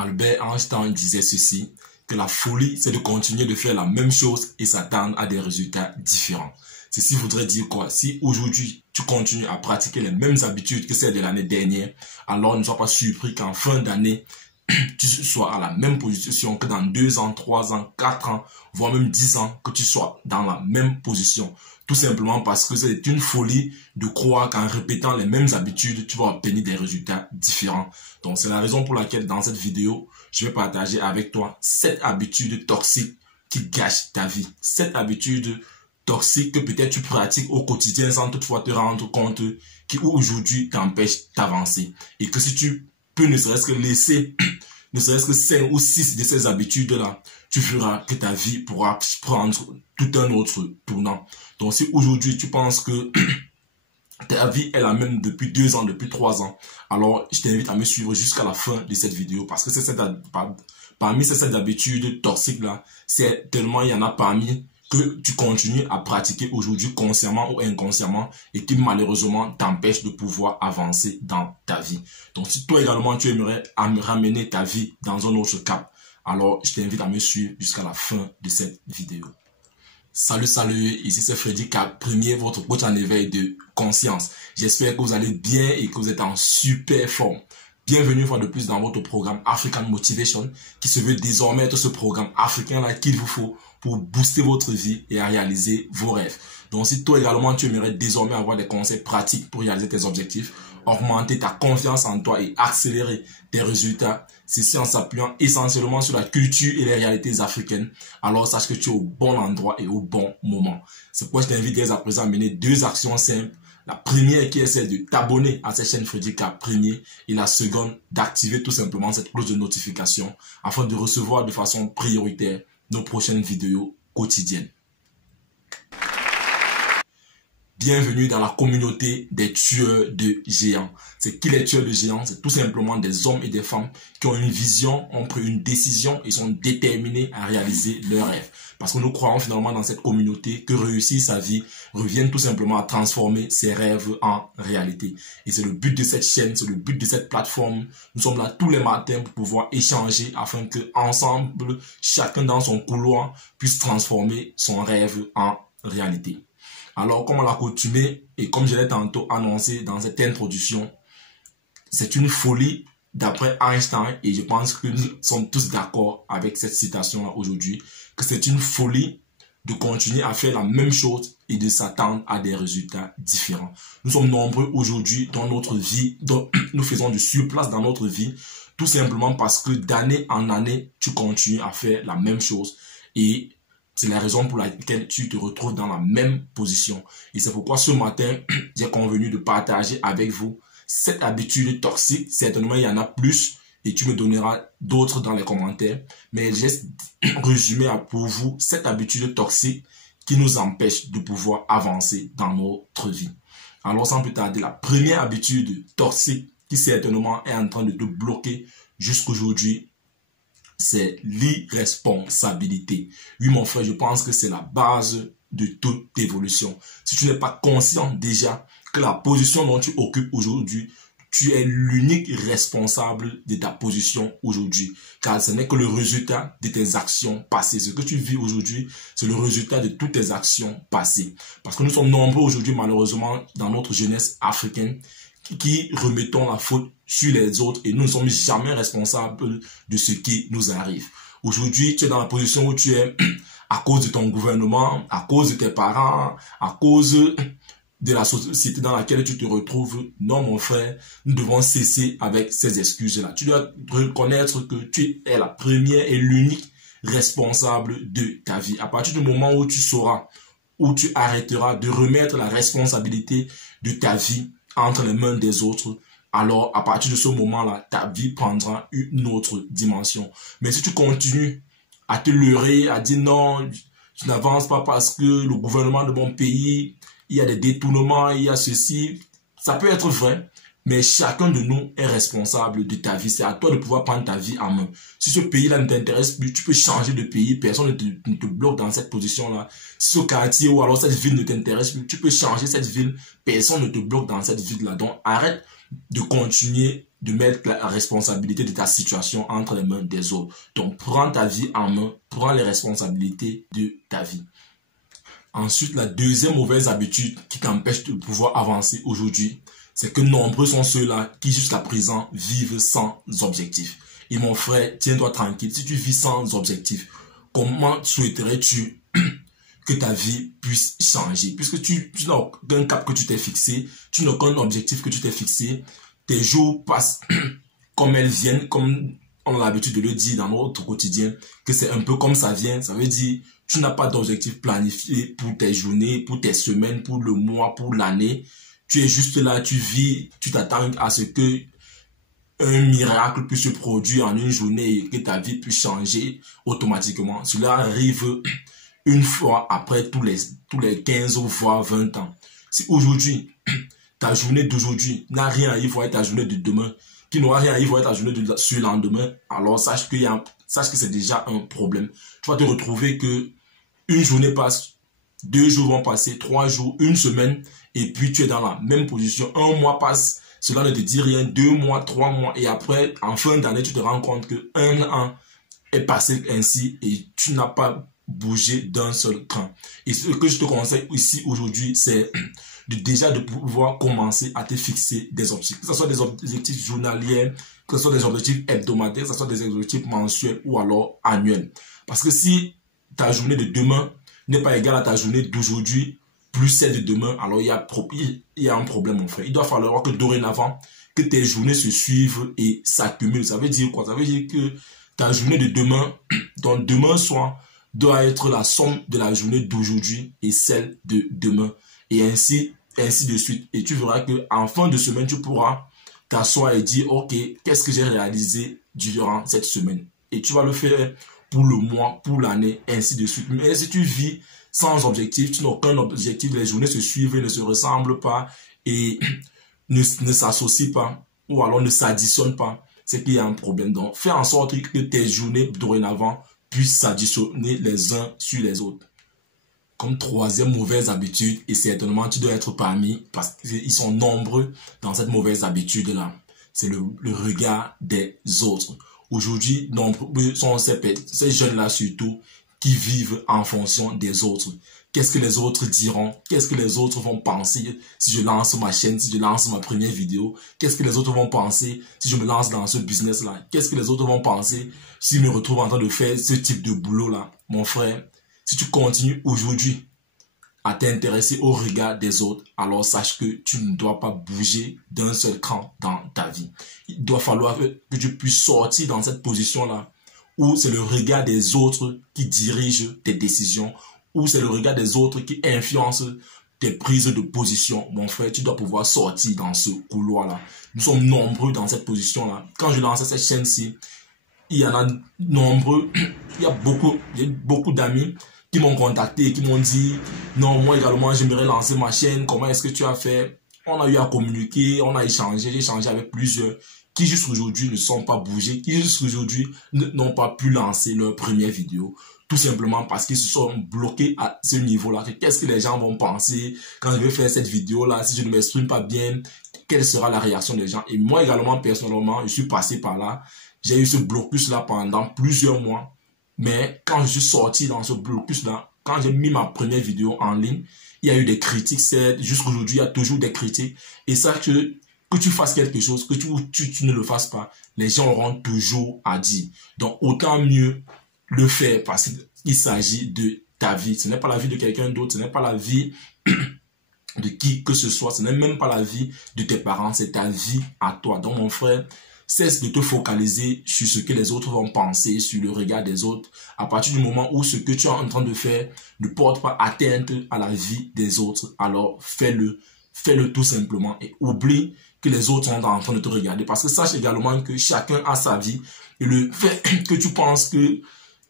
Albert Einstein disait ceci, que la folie, c'est de continuer de faire la même chose et s'attendre à des résultats différents. Ceci voudrait dire quoi? Si aujourd'hui, tu continues à pratiquer les mêmes habitudes que celles de l'année dernière, alors ne sois pas surpris qu'en fin d'année, tu sois à la même position que dans 2 ans, 3 ans, 4 ans, voire même 10 ans, que tu sois dans la même position. Tout simplement parce que c'est une folie de croire qu'en répétant les mêmes habitudes, tu vas obtenir des résultats différents. Donc c'est la raison pour laquelle dans cette vidéo, je vais partager avec toi 7 habitudes toxiques qui gâchent ta vie. 7 habitudes toxiques que peut-être tu pratiques au quotidien sans toutefois te rendre compte qui aujourd'hui t'empêchent d'avancer. Et que si tu peux ne serait-ce que laisser ne serait-ce que 5 ou 6 de ces habitudes-là, tu feras que ta vie pourra prendre tout un autre tournant. Donc si aujourd'hui tu penses que ta vie est la même depuis 2 ans, depuis 3 ans, alors je t'invite à me suivre jusqu'à la fin de cette vidéo parce que parmi ces 7 habitudes toxiques-là, c'est tellement il y en a parmi que tu continues à pratiquer aujourd'hui consciemment ou inconsciemment et qui malheureusement t'empêche de pouvoir avancer dans ta vie. Donc si toi également tu aimerais ramener ta vie dans un autre cap, alors je t'invite à me suivre jusqu'à la fin de cette vidéo. Salut, ici c'est Freddy Cap, premier votre coach en éveil de conscience. J'espère que vous allez bien et que vous êtes en super forme. Bienvenue une fois de plus dans votre programme African Motivation qui se veut désormais être ce programme africain-là qu'il vous faut pour booster votre vie et à réaliser vos rêves. Donc si toi également tu aimerais désormais avoir des conseils pratiques pour réaliser tes objectifs, augmenter ta confiance en toi et accélérer tes résultats, ceci en s'appuyant essentiellement sur la culture et les réalités africaines, alors sache que tu es au bon endroit et au bon moment. C'est pourquoi je t'invite dès à présent à mener 2 actions simples. La première qui est celle de t'abonner à cette chaîne Freddy Cap Premier et la seconde d'activer tout simplement cette cloche de notification afin de recevoir de façon prioritaire nos prochaines vidéos quotidiennes. Bienvenue dans la communauté des tueurs de géants. C'est qui les tueurs de géants? C'est tout simplement des hommes et des femmes qui ont une vision, ont pris une décision et sont déterminés à réaliser leurs rêves. Parce que nous croyons finalement dans cette communauté que réussir sa vie revient tout simplement à transformer ses rêves en réalité. Et c'est le but de cette chaîne, c'est le but de cette plateforme. Nous sommes là tous les matins pour pouvoir échanger afin que ensemble, chacun dans son couloir puisse transformer son rêve en réalité. Alors, comme on l'a coutumé et comme je l'ai tantôt annoncé dans cette introduction, c'est une folie d'après Einstein et je pense que nous sommes tous d'accord avec cette citation-là aujourd'hui, que c'est une folie de continuer à faire la même chose et de s'attendre à des résultats différents. Nous sommes nombreux aujourd'hui dans notre vie, nous faisons du surplace dans notre vie, tout simplement parce que d'année en année, tu continues à faire la même chose et c'est la raison pour laquelle tu te retrouves dans la même position. Et c'est pourquoi ce matin, j'ai convenu de partager avec vous cette habitude toxique. Certainement, il y en a plus et tu me donneras d'autres dans les commentaires. Mais j'ai résumé pour vous cette habitude toxique qui nous empêche de pouvoir avancer dans notre vie. Alors, sans plus tarder, la première habitude toxique qui certainement est en train de te bloquer jusqu'aujourd'hui, c'est l'irresponsabilité. Oui, mon frère, je pense que c'est la base de toute évolution. Si tu n'es pas conscient déjà que la position dont tu occupes aujourd'hui, tu es l'unique responsable de ta position aujourd'hui. Car ce n'est que le résultat de tes actions passées. Ce que tu vis aujourd'hui, c'est le résultat de toutes tes actions passées. Parce que nous sommes nombreux aujourd'hui, malheureusement, dans notre jeunesse africaine, qui remettons la faute sur les autres et nous ne sommes jamais responsables de ce qui nous arrive. Aujourd'hui, tu es dans la position où tu es à cause de ton gouvernement, à cause de tes parents, à cause de la société dans laquelle tu te retrouves. Non, mon frère, nous devons cesser avec ces excuses-là. Tu dois reconnaître que tu es la première et l'unique responsable de ta vie. À partir du moment où tu sauras, où tu arrêteras de remettre la responsabilité de ta vie entre les mains des autres, alors à partir de ce moment-là, ta vie prendra une autre dimension. Mais si tu continues à te leurrer, à dire non, je n'avance pas parce que le gouvernement de mon pays, il y a des détournements, il y a ceci, ça peut être vrai, mais chacun de nous est responsable de ta vie. C'est à toi de pouvoir prendre ta vie en main. Si ce pays-là ne t'intéresse plus, tu peux changer de pays, personne ne te bloque dans cette position-là. Si ce quartier ou alors cette ville ne t'intéresse plus, tu peux changer cette ville, personne ne te bloque dans cette ville-là. Donc arrête de continuer de mettre la responsabilité de ta situation entre les mains des autres. Donc, prends ta vie en main, prends les responsabilités de ta vie. Ensuite, la deuxième mauvaise habitude qui t'empêche de pouvoir avancer aujourd'hui, c'est que nombreux sont ceux-là qui jusqu'à présent vivent sans objectif. Et mon frère, tiens-toi tranquille, si tu vis sans objectif, comment souhaiterais-tu que ta vie puisse changer? Puisque tu n'as aucun cap que tu t'es fixé, tu n'as aucun objectif que tu t'es fixé, tes jours passent comme elles viennent, comme on a l'habitude de le dire dans notre quotidien, que c'est un peu comme ça vient. Ça veut dire, tu n'as pas d'objectif planifié pour tes journées, pour tes semaines, pour le mois, pour l'année. Tu es juste là, tu vis, tu t'attends à ce que un miracle puisse se produire en une journée et que ta vie puisse changer automatiquement. Cela arrive une fois après tous les 15 ou voire 20 ans. Si aujourd'hui, ta journée d'aujourd'hui n'a rien à y voir avec ta journée de demain, qui n'aura rien à y voir avec ta journée de surlendemain, alors sache que c'est déjà un problème. Tu vas te retrouver que une journée passe, 2 jours vont passer, 3 jours, une semaine, et puis tu es dans la même position. Un mois passe, cela ne te dit rien, 2 mois, 3 mois, et après, en fin d'année, tu te rends compte que un an est passé ainsi et tu n'as pas bougé d'un seul train. Et ce que je te conseille ici aujourd'hui, c'est déjà de pouvoir commencer à te fixer des objectifs. Que ce soit des objectifs journaliers, que ce soit des objectifs hebdomadaires, que ce soit des objectifs mensuels ou alors annuels. Parce que si ta journée de demain n'est pas égale à ta journée d'aujourd'hui, plus celle de demain, alors il y a un problème, mon frère. Il doit falloir que dorénavant, que tes journées se suivent et s'accumulent. Ça veut dire quoi? Ça veut dire que ta journée de demain, ton demain soir, doit être la somme de la journée d'aujourd'hui et celle de demain. Et ainsi de suite. Et tu verras qu'en fin de semaine, tu pourras t'asseoir et dire, ok, qu'est-ce que j'ai réalisé durant cette semaine? Et tu vas le faire pour le mois, pour l'année, ainsi de suite. Mais si tu vis sans objectif, tu n'as aucun objectif, les journées se suivent, ne se ressemblent pas et ne s'associent pas ou alors ne s'additionnent pas, c'est qu'il y a un problème. Donc, fais en sorte que tes journées dorénavant puissent s'additionner les uns sur les autres. Comme troisième mauvaise habitude, et certainement tu dois être parmi, parce qu'ils sont nombreux dans cette mauvaise habitude-là, c'est le regard des autres. Aujourd'hui, nombreux sont ces jeunes-là surtout qui vivent en fonction des autres. Qu'est-ce que les autres diront? Qu'est-ce que les autres vont penser si je lance ma chaîne, si je lance ma première vidéo? Qu'est-ce que les autres vont penser si je me lance dans ce business-là? Qu'est-ce que les autres vont penser si je me retrouve en train de faire ce type de boulot-là? Mon frère, si tu continues aujourd'hui à t'intéresser au regard des autres, alors sache que tu ne dois pas bouger d'un seul cran dans ta vie. Il doit falloir que tu puisses sortir dans cette position-là où c'est le regard des autres qui dirige tes décisions, où c'est le regard des autres qui influence tes prises de position. Mon frère, tu dois pouvoir sortir dans ce couloir-là. Nous sommes nombreux dans cette position-là. Quand je lançais cette chaîne-ci, il y en a nombreux, il y a beaucoup d'amis qui m'ont contacté, qui m'ont dit, non, moi également, j'aimerais lancer ma chaîne, comment est-ce que tu as fait? On a eu à communiquer, on a échangé, j'ai échangé avec plusieurs qui jusqu'aujourd'hui ne sont pas bougés, qui jusqu'aujourd'hui n'ont pas pu lancer leur première vidéo, tout simplement parce qu'ils se sont bloqués à ce niveau-là. Qu'est-ce que les gens vont penser quand je vais faire cette vidéo-là, si je ne m'exprime pas bien, quelle sera la réaction des gens? Et moi également, personnellement, je suis passé par là, j'ai eu ce blocus-là pendant plusieurs mois. Mais quand je suis sorti dans ce blocus-là, quand j'ai mis ma première vidéo en ligne, il y a eu des critiques. Jusqu'aujourd'hui, il y a toujours des critiques. Et sache que tu fasses quelque chose, que tu ne le fasses pas, les gens auront toujours à dire. Donc, autant mieux le faire parce qu'il s'agit de ta vie. Ce n'est pas la vie de quelqu'un d'autre, ce n'est pas la vie de qui que ce soit, ce n'est même pas la vie de tes parents, c'est ta vie à toi. Donc, mon frère, cesse de te focaliser sur ce que les autres vont penser, sur le regard des autres. À partir du moment où ce que tu es en train de faire ne porte pas atteinte à la vie des autres, alors fais-le tout simplement et oublie que les autres sont en train de te regarder. Parce que sache également que chacun a sa vie et le fait que tu penses que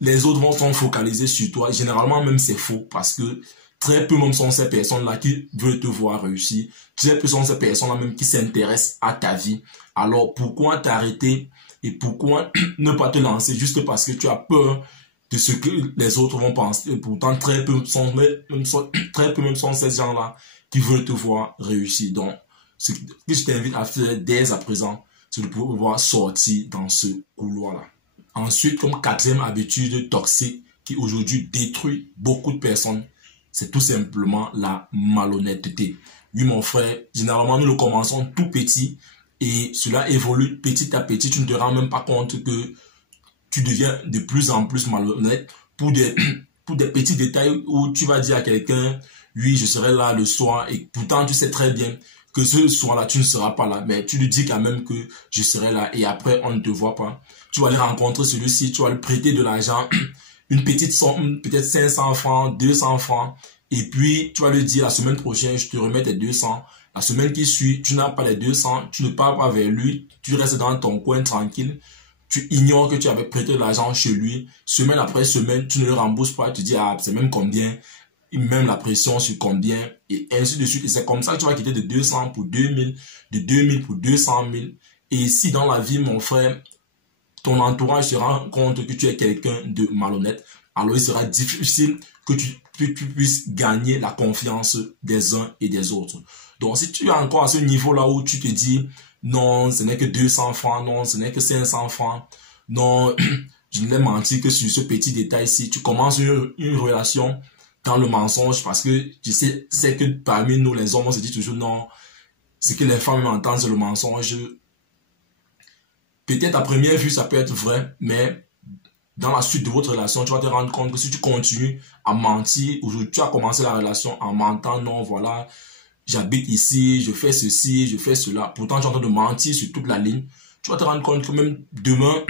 les autres vont s'en focaliser sur toi, généralement même c'est faux parce que très peu même sont ces personnes-là qui veulent te voir réussir. Très peu sont ces personnes-là même qui s'intéressent à ta vie. Alors, pourquoi t'arrêter et pourquoi ne pas te lancer juste parce que tu as peur de ce que les autres vont penser? Et pourtant, très peu même sont ces gens-là qui veulent te voir réussir. Donc, ce que je t'invite à faire dès à présent, c'est de pouvoir sortir dans ce couloir-là. Ensuite, comme quatrième habitude toxique qui aujourd'hui détruit beaucoup de personnes, c'est tout simplement la malhonnêteté. Oui, mon frère, généralement, nous le commençons tout petit et cela évolue petit à petit. Tu ne te rends même pas compte que tu deviens de plus en plus malhonnête pour des petits détails où tu vas dire à quelqu'un, oui, je serai là le soir, et pourtant tu sais très bien que ce soir-là, tu ne seras pas là, mais tu lui dis quand même que je serai là et après, on ne te voit pas. Tu vas aller rencontrer celui-ci, tu vas lui prêter de l'argent, une petite somme, peut-être 500 francs, 200 francs, et puis tu vas lui dire la semaine prochaine, je te remets tes 200. La semaine qui suit, tu n'as pas les 200, tu ne pars pas vers lui, tu restes dans ton coin tranquille, tu ignores que tu avais prêté de l'argent chez lui. Semaine après semaine, tu ne le rembourses pas, tu dis, ah, c'est même combien, même la pression sur combien, et ainsi de suite. Et c'est comme ça que tu vas quitter de 200 pour 2000, de 2000 pour 200 000. Et si dans la vie, mon frère, ton entourage se rend compte que tu es quelqu'un de malhonnête, alors il sera difficile que tu puisses gagner la confiance des uns et des autres. Donc, si tu es encore à ce niveau-là où tu te dis, non, ce n'est que 200 francs, non, ce n'est que 500 francs, non, je ne l'ai menti que sur ce petit détail-ci, tu commences une relation dans le mensonge parce que tu sais que parmi nous, les hommes, on se dit toujours, non, ce que les femmes entendent, c'est le mensonge. Peut-être à première vue, ça peut être vrai, mais dans la suite de votre relation, tu vas te rendre compte que si tu continues à mentir, aujourd'hui, tu as commencé la relation en mentant, non, voilà, j'habite ici, je fais ceci, je fais cela. Pourtant, tu es en train de mentir sur toute la ligne. Tu vas te rendre compte que même demain,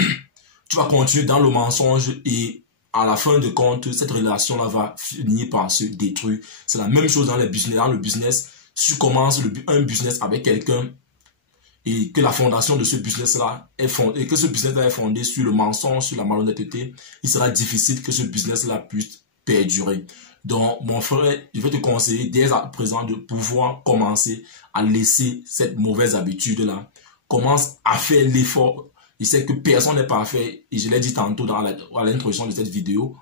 tu vas continuer dans le mensonge et à la fin de compte, cette relation-là va finir par se détruire. C'est la même chose dans les business. Dans le business, si tu commences un business avec quelqu'un et que la fondation de ce business-là est fondée, et que ce business-là est fondé sur le mensonge, sur la malhonnêteté, il sera difficile que ce business-là puisse perdurer. Donc, mon frère, je vais te conseiller dès à présent de pouvoir commencer à laisser cette mauvaise habitude-là. Commence à faire l'effort. Je sais que personne n'est parfait, et je l'ai dit tantôt à l'introduction de cette vidéo.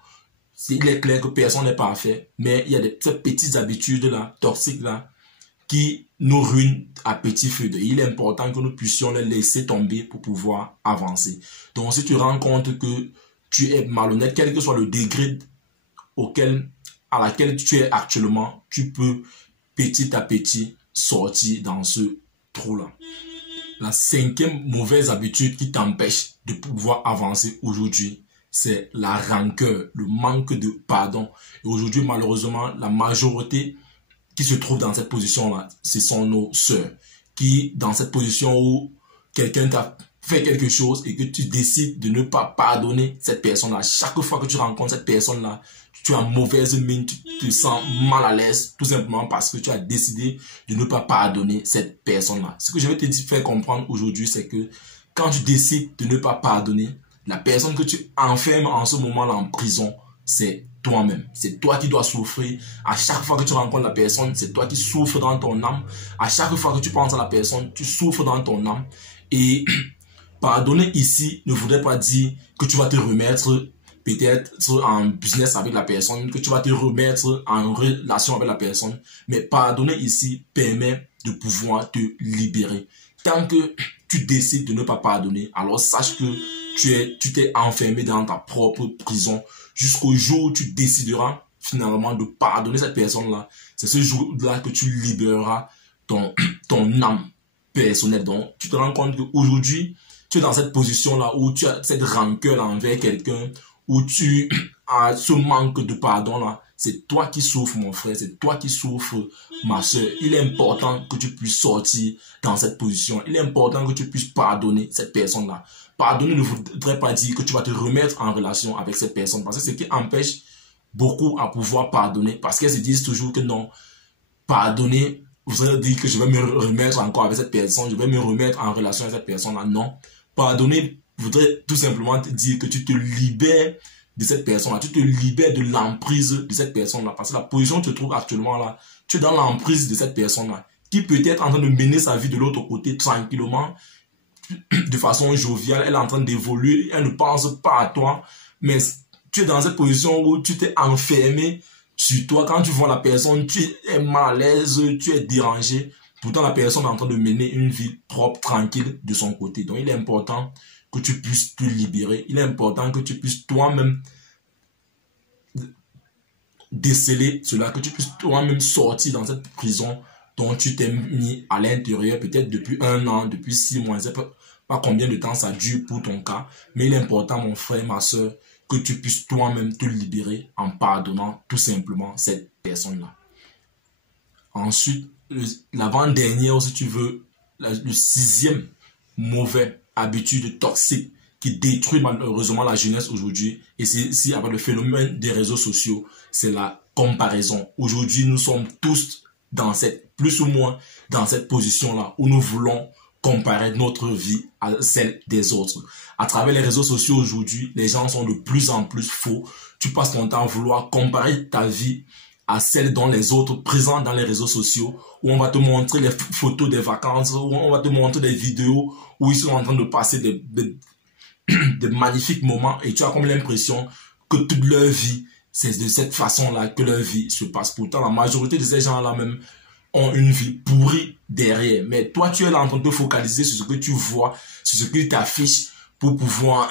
Il est clair que personne n'est parfait, mais il y a ces petites habitudes-là, toxiques-là, qui nous ruinent à petit feu. Il est important que nous puissions les laisser tomber pour pouvoir avancer. Donc, si tu rends compte que tu es malhonnête, quel que soit le degré à laquelle tu es actuellement, tu peux petit à petit sortir dans ce trou-là. La cinquième mauvaise habitude qui t'empêche de pouvoir avancer aujourd'hui, c'est la rancœur, le manque de pardon. Et aujourd'hui, malheureusement, la majorité qui se trouve dans cette position-là, ce sont nos sœurs. Qui, dans cette position où quelqu'un t'a fait quelque chose et que tu décides de ne pas pardonner cette personne-là. Chaque fois que tu rencontres cette personne-là, tu as mauvaise mine, tu te sens mal à l'aise, tout simplement parce que tu as décidé de ne pas pardonner cette personne-là. Ce que je vais te faire comprendre aujourd'hui, c'est que quand tu décides de ne pas pardonner, la personne que tu enfermes en ce moment-là en prison, c'est toi-même. C'est toi qui dois souffrir. À chaque fois que tu rencontres la personne, c'est toi qui souffres dans ton âme. À chaque fois que tu penses à la personne, tu souffres dans ton âme. Et pardonner ici ne voudrait pas dire que tu vas te remettre peut-être en business avec la personne, que tu vas te remettre en relation avec la personne. Mais pardonner ici permet de pouvoir te libérer. Tant que tu décides de ne pas pardonner, alors sache que tu t'es enfermé dans ta propre prison jusqu'au jour où tu décideras finalement de pardonner cette personne-là. C'est ce jour-là que tu libéreras ton âme personnelle. Donc, tu te rends compte qu'aujourd'hui, tu es dans cette position-là où tu as cette rancœur envers quelqu'un, où tu as ce manque de pardon-là. C'est toi qui souffres, mon frère. C'est toi qui souffres, ma soeur. Il est important que tu puisses sortir dans cette position. Il est important que tu puisses pardonner cette personne-là. Pardonner ne voudrait pas dire que tu vas te remettre en relation avec cette personne. Parce que c'est ce qui empêche beaucoup à pouvoir pardonner. Parce qu'elles se disent toujours que non, pardonner voudrait dire que je vais me remettre encore avec cette personne. Je vais me remettre en relation avec cette personne-là. Non. Pardonner voudrait tout simplement te dire que tu te libères de cette personne-là. Tu te libères de l'emprise de cette personne-là. Parce que la position où tu te trouves actuellement là, tu es dans l'emprise de cette personne-là. Qui peut être en train de mener sa vie de l'autre côté tranquillement, de façon joviale. Elle est en train d'évoluer. Elle ne pense pas à toi. Mais tu es dans cette position où tu t'es enfermé sur toi. Quand tu vois la personne, tu es mal à l'aise, tu es dérangé. Pourtant, la personne est en train de mener une vie propre, tranquille de son côté. Donc, il est important que tu puisses te libérer. Il est important que tu puisses toi-même déceler cela, que tu puisses toi-même sortir dans cette prison dont tu t'es mis à l'intérieur, peut-être depuis 1 an, depuis 6 mois. Je ne sais pas combien de temps ça dure pour ton cas, mais il est important, mon frère, ma soeur, que tu puisses toi-même te libérer en pardonnant tout simplement cette personne-là. Ensuite, l'avant-dernière, si tu veux, le 6e mauvais habitude toxique qui détruit malheureusement la jeunesse aujourd'hui, et c'est ici avec le phénomène des réseaux sociaux, c'est la comparaison. Aujourd'hui, nous sommes tous dans cette, plus ou moins dans cette position-là, où nous voulons comparer notre vie à celle des autres. À travers les réseaux sociaux aujourd'hui, les gens sont de plus en plus faux. Tu passes ton temps à vouloir comparer ta vie à celle dont les autres présentent dans les réseaux sociaux, où on va te montrer les photos des vacances, où on va te montrer des vidéos où ils sont en train de passer des magnifiques moments, et tu as comme l'impression que toute leur vie, c'est de cette façon-là que leur vie se passe. Pourtant, la majorité de ces gens-là même ont une vie pourrie derrière. Mais toi, tu es là en train de te focaliser sur ce que tu vois, sur ce qu'ils t'affichent pour pouvoir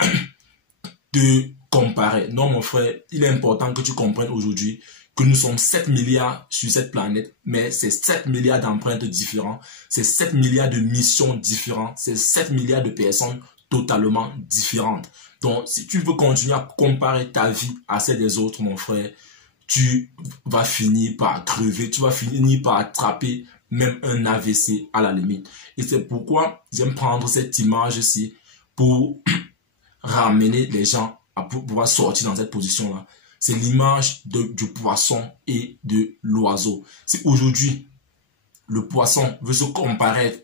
te comparer. Non, mon frère, il est important que tu comprennes aujourd'hui que nous sommes 7 milliards sur cette planète, mais c'est 7 milliards d'empreintes différentes, c'est 7 milliards de missions différentes, c'est 7 milliards de personnes totalement différentes. Donc, si tu veux continuer à comparer ta vie à celle des autres, mon frère, tu vas finir par crever, tu vas finir par attraper même un AVC à la limite. Et c'est pourquoi j'aime prendre cette image-ci pour ramener les gens à pouvoir sortir dans cette position-là. C'est l'image du poisson et de l'oiseau. Si aujourd'hui, le poisson veut se comparer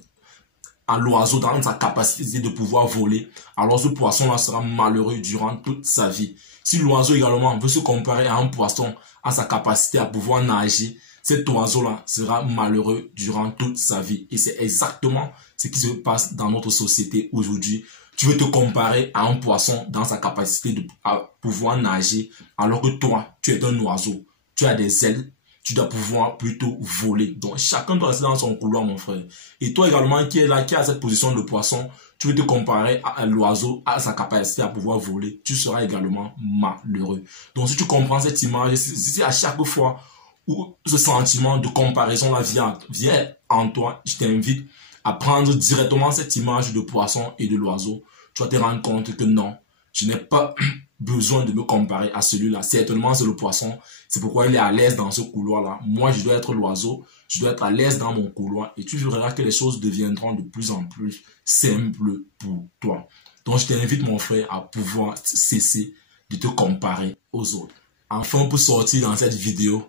à l'oiseau dans sa capacité de pouvoir voler, alors ce poisson-là sera malheureux durant toute sa vie. Si l'oiseau également veut se comparer à un poisson, à sa capacité à pouvoir nager, cet oiseau-là sera malheureux durant toute sa vie. Et c'est exactement ce qui se passe dans notre société aujourd'hui. Tu veux te comparer à un poisson dans sa capacité à pouvoir nager, alors que toi, tu es un oiseau. Tu as des ailes, tu dois pouvoir plutôt voler. Donc, chacun doit rester dans son couloir, mon frère. Et toi également, qui est là, qui a cette position de poisson, tu veux te comparer à l'oiseau, à sa capacité à pouvoir voler, tu seras également malheureux. Donc, si tu comprends cette image, si à chaque fois où ce sentiment de comparaison-là vient en toi, je t'invite à prendre directement cette image de poisson et de l'oiseau. Tu vas te rendre compte que non, je n'ai pas besoin de me comparer à celui-là. Certainement, c'est le poisson. C'est pourquoi il est à l'aise dans ce couloir-là. Moi, je dois être l'oiseau. Je dois être à l'aise dans mon couloir. Et tu verras que les choses deviendront de plus en plus simples pour toi. Donc, je t'invite, mon frère, à pouvoir cesser de te comparer aux autres. Enfin, pour sortir dans cette vidéo,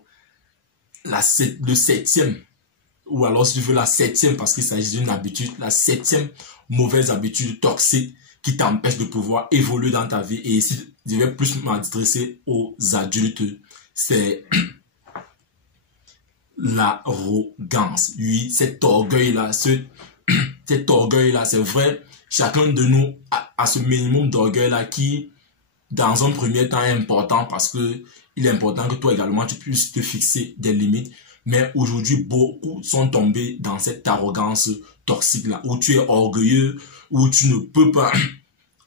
le 7e, ou alors si tu veux la 7e, parce qu'il s'agit d'une habitude, la 7e mauvaise habitude toxique qui t'empêche de pouvoir évoluer dans ta vie. Et ici, je vais plus m'adresser aux adultes. C'est l'arrogance. Oui, cet orgueil-là, cet orgueil-là, c'est vrai, chacun de nous a ce minimum d'orgueil-là qui, dans un premier temps, est important parce que il est important que toi également, tu puisses te fixer des limites. Mais aujourd'hui, beaucoup sont tombés dans cette arrogance toxique-là, où tu es orgueilleux, où tu ne peux pas,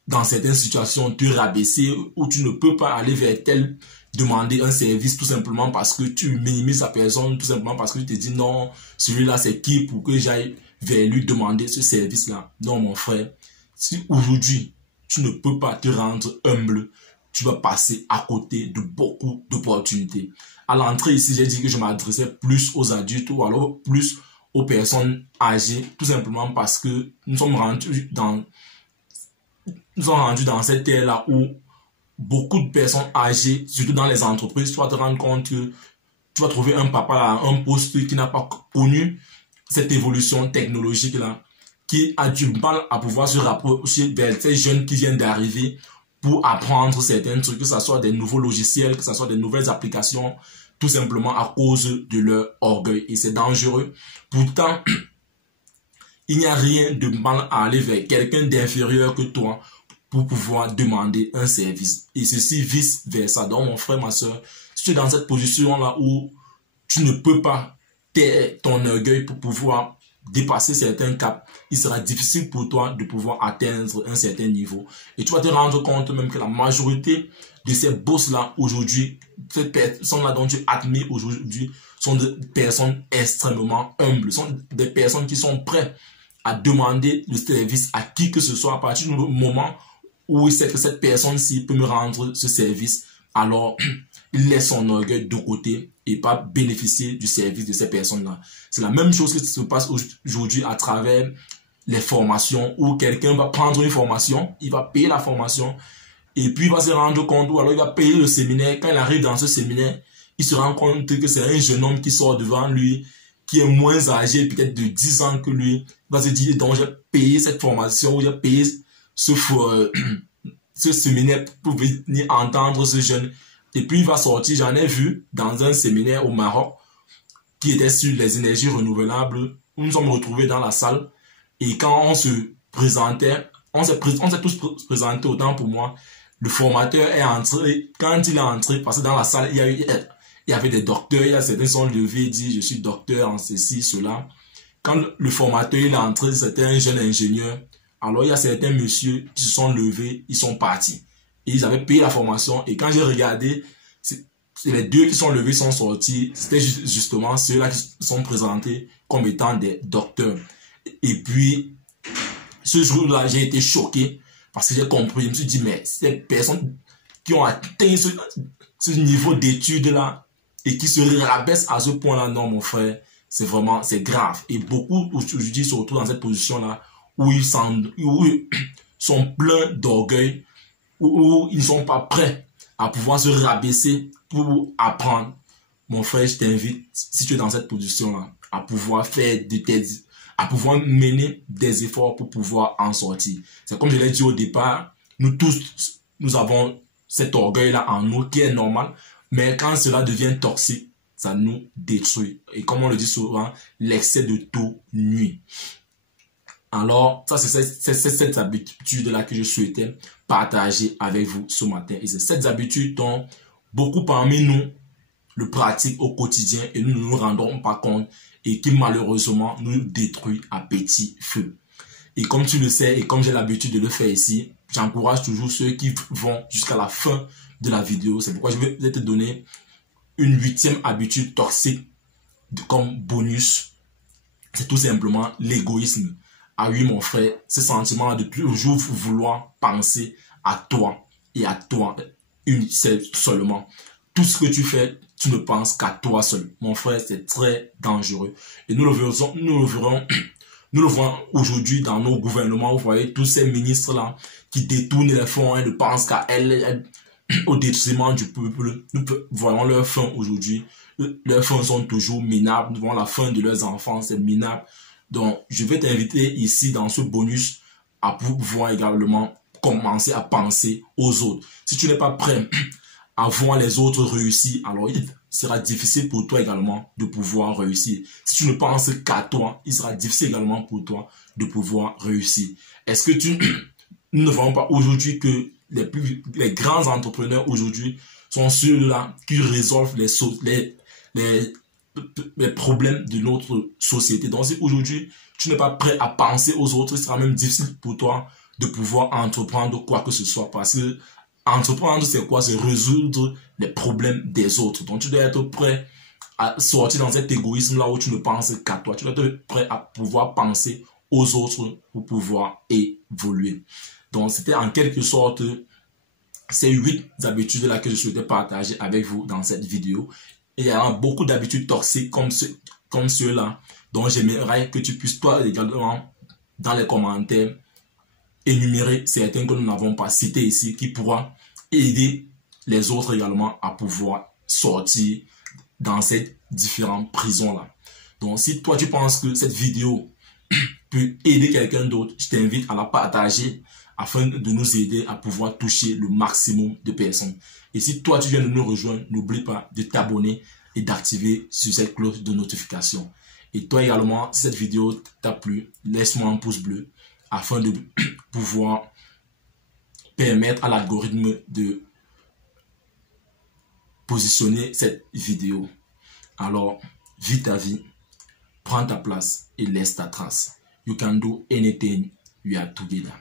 dans certaines situations, te rabaisser, où tu ne peux pas aller vers tel, demander un service tout simplement parce que tu minimises la personne, tout simplement parce que tu te dis non, celui-là c'est qui pour que j'aille vers lui demander ce service-là. Non, mon frère, si aujourd'hui, tu ne peux pas te rendre humble, tu vas passer à côté de beaucoup d'opportunités. À l'entrée ici, j'ai dit que je m'adressais plus aux adultes ou alors plus aux personnes âgées, tout simplement parce que nous sommes rendus dans cette ère-là où beaucoup de personnes âgées, surtout dans les entreprises, tu vas te rendre compte que tu vas trouver un papa à un poste qui n'a pas connu cette évolution technologique-là, qui a du mal à pouvoir se rapprocher vers ces jeunes qui viennent d'arriver pour apprendre certains trucs, que ce soit des nouveaux logiciels, que ce soit des nouvelles applications, tout simplement à cause de leur orgueil. Et c'est dangereux. Pourtant, il n'y a rien de mal à aller vers quelqu'un d'inférieur que toi pour pouvoir demander un service. Et ceci vice versa. Donc, mon frère, ma soeur, si tu es dans cette position-là où tu ne peux pas taire ton orgueil pour pouvoir dépasser certains caps, il sera difficile pour toi de pouvoir atteindre un certain niveau. Et tu vas te rendre compte même que la majorité de ces boss-là aujourd'hui, ces personnes-là dont tu admires aujourd'hui, sont des personnes extrêmement humbles, sont des personnes qui sont prêtes à demander le service à qui que ce soit à partir du moment où il sait que cette personne-ci peut me rendre ce service, alors il laisse son orgueil de côté et pas bénéficier du service de ces personnes-là. C'est la même chose qui se passe aujourd'hui à travers les formations où quelqu'un va prendre une formation, il va payer la formation et puis il va se rendre compte, ou alors il va payer le séminaire. Quand il arrive dans ce séminaire, il se rend compte que c'est un jeune homme qui sort devant lui, qui est moins âgé, peut-être de 10 ans que lui. Il va se dire, donc j'ai payé cette formation, ou j'ai payé ce séminaire pour venir entendre ce jeune. Et puis il va sortir, j'en ai vu dans un séminaire au Maroc qui était sur les énergies renouvelables, où nous sommes retrouvés dans la salle. Et quand on se présentait, on s'est tous présentés, autant pour moi. Le formateur est entré, quand il est entré, parce que dans la salle, il y avait des docteurs, il y a certains qui sont levés et disent je suis docteur en ceci, cela. Quand le formateur il est entré, c'était un jeune ingénieur. Alors il y a certains messieurs qui se sont levés, ils sont partis. Et ils avaient payé la formation. Et quand j'ai regardé, les deux qui sont levés sont sortis. C'était justement ceux-là qui sont présentés comme étant des docteurs. Et puis, ce jour-là, j'ai été choqué parce que j'ai compris. Je me suis dit, mais ces personnes qui ont atteint ce niveau d'études-là et qui se rabaissent à ce point-là, non, mon frère, c'est grave. Et beaucoup aujourd'hui se retrouvent dans cette position-là où ils sont pleins d'orgueil, où ils ne sont pas prêts à pouvoir se rabaisser pour apprendre. Mon frère, je t'invite, si tu es dans cette position-là, à pouvoir à pouvoir mener des efforts pour pouvoir en sortir. C'est comme je l'ai dit au départ, nous tous, nous avons cet orgueil-là en nous qui est normal, mais quand cela devient toxique, ça nous détruit. Et comme on le dit souvent, l'excès de tout nuit. Alors, ça c'est cette habitude-là que je souhaitais partager avec vous ce matin. Et c'est cette habitude dont beaucoup parmi nous le pratiquent au quotidien et nous ne nous rendons pas compte et qui malheureusement nous détruit à petit feu. Et comme tu le sais et comme j'ai l'habitude de le faire ici, j'encourage toujours ceux qui vont jusqu'à la fin de la vidéo. C'est pourquoi je vais te donner une 8e habitude toxique comme bonus. C'est tout simplement l'égoïsme. Ah oui, mon frère, ce sentiment de toujours vouloir penser à toi et à toi seulement. Tout ce que tu fais, tu ne penses qu'à toi seul. Mon frère, c'est très dangereux. Et nous le voyons aujourd'hui dans nos gouvernements. Vous voyez tous ces ministres-là qui détournent les fonds, ne pensent qu'à elles au détriment du peuple. Nous voyons leurs fins aujourd'hui. Leurs fins sont toujours minables. Nous voyons la fin de leurs enfants, c'est minable. Donc, je vais t'inviter ici dans ce bonus à pouvoir également commencer à penser aux autres. Si tu n'es pas prêt à voir les autres réussir, alors il sera difficile pour toi également de pouvoir réussir. Si tu ne penses qu'à toi, il sera difficile également pour toi de pouvoir réussir. Est-ce que nous ne voyons pas aujourd'hui que les grands entrepreneurs aujourd'hui sont ceux-là qui résolvent les problèmes de notre société. Donc si aujourd'hui tu n'es pas prêt à penser aux autres, il sera même difficile pour toi de pouvoir entreprendre quoi que ce soit, parce que entreprendre c'est quoi? C'est résoudre les problèmes des autres. Donc tu dois être prêt à sortir dans cet égoïsme là où tu ne penses qu'à toi. Tu dois être prêt à pouvoir penser aux autres pour pouvoir évoluer. Donc c'était en quelque sorte ces 8 habitudes là que je souhaitais partager avec vous dans cette vidéo. Et il y a beaucoup d'habitudes toxiques comme ceux-là, dont j'aimerais que tu puisses toi également dans les commentaires énumérer certains que nous n'avons pas cités ici, qui pourra aider les autres également à pouvoir sortir dans ces différentes prisons-là. Donc si toi tu penses que cette vidéo peut aider quelqu'un d'autre, je t'invite à la partager afin de nous aider à pouvoir toucher le maximum de personnes. Et si toi tu viens de nous rejoindre, n'oublie pas de t'abonner et d'activer sur cette cloche de notification. Et toi également, si cette vidéo t'a plu, laisse-moi un pouce bleu afin de pouvoir permettre à l'algorithme de positionner cette vidéo. Alors, vis ta vie, Prends ta place et laisse ta trace. You can do anything. We are together.